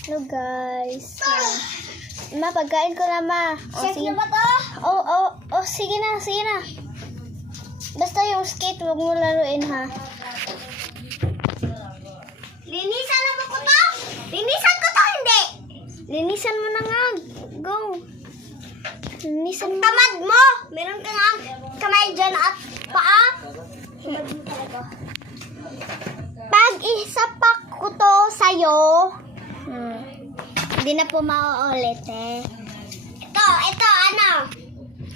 Hello guys. Ma, pagkain ko na ma. Check na ba to? Sige na. Basta yung skate, huwag mo laruin ha. Linisan na ba ko to? Linisan ko to, hindi. Linisan mo na nga. Go. Linisan mo. Tamad mo. Meron ka nga kamay dyan at paa. Tamad mo talaga. Pag isapak ko to sa'yo, hindi na po mauulit eh. Ito, ano?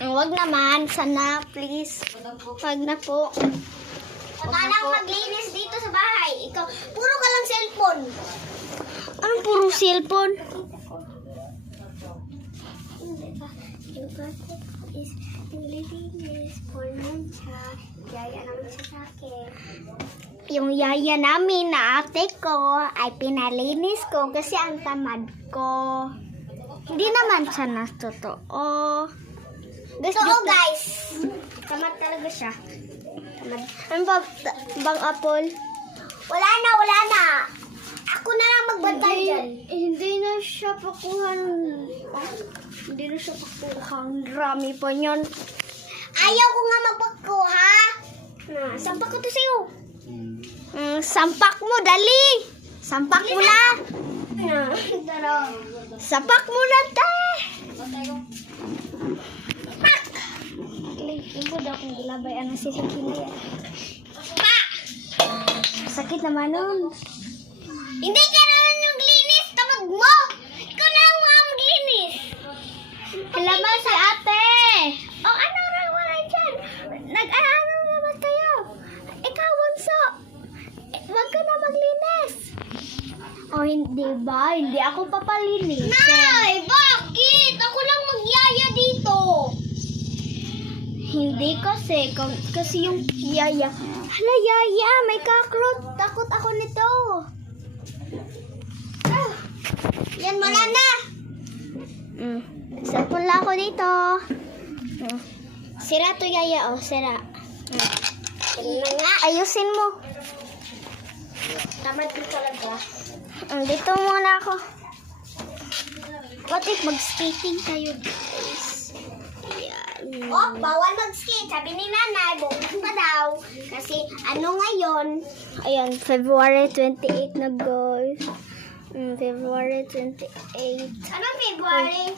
Huwag naman, sana, please. Huwag na po. Wala maglinis dito sa bahay. Ikaw, puro ka lang cellphone. Anong puro cellphone? Is nililinis for siya. Yaya naman siya sa akin. Yung yaya namin na ate ko ay pinalinis ko kasi ang tamad ko. Hindi naman siya na totoo. So guys, tamad talaga siya. Tamad. Ano ba bang apple? Wala na. Ako na lang magbantay dyan. Hindi na siya pakuhan. Hindi na siya pakuhan. Rami pa niyan. Ayaw ko nga magpakuha. Sampak ko to sa'yo. Sampak mo, dali. Sampak mo na. Daro. Sampak mo na, te. Ibo daw kung gilabay ang sisikin. Sakit naman nun. Hindi ka naman yung linis. Tamad mo. Ikaw na lang mga maglinis. Halaman si ate. Ano lang wala dyan? Nag-ano naman kayo? Ikaw, bunso. Wag ka na maglinis. Hindi ba? Hindi ako papalinis. Nay, bakit? Ako lang magyaya dito. Hindi kasi yung yaya. Hala, yaya, may kakrot. Takot ako nito. Yan, wala na. Cellphone lang ako dito. Sira to, yaya. Sira. Yan na nga. Ayusin mo. Tamad ko talaga. Dito muna ako. What if mag-skating tayo, guys? Yan. Bawal mag-skate. Sabi ni nanay, bukas pa daw. Kasi ano ngayon? Ayan, February 28 na, guys. February 28. Anong February?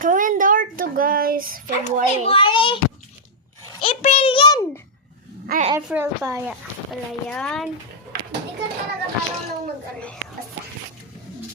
Calendar to, guys. February. February? April yan! Ay, April pala yan. Hindi ka talaga marunong mag-ano.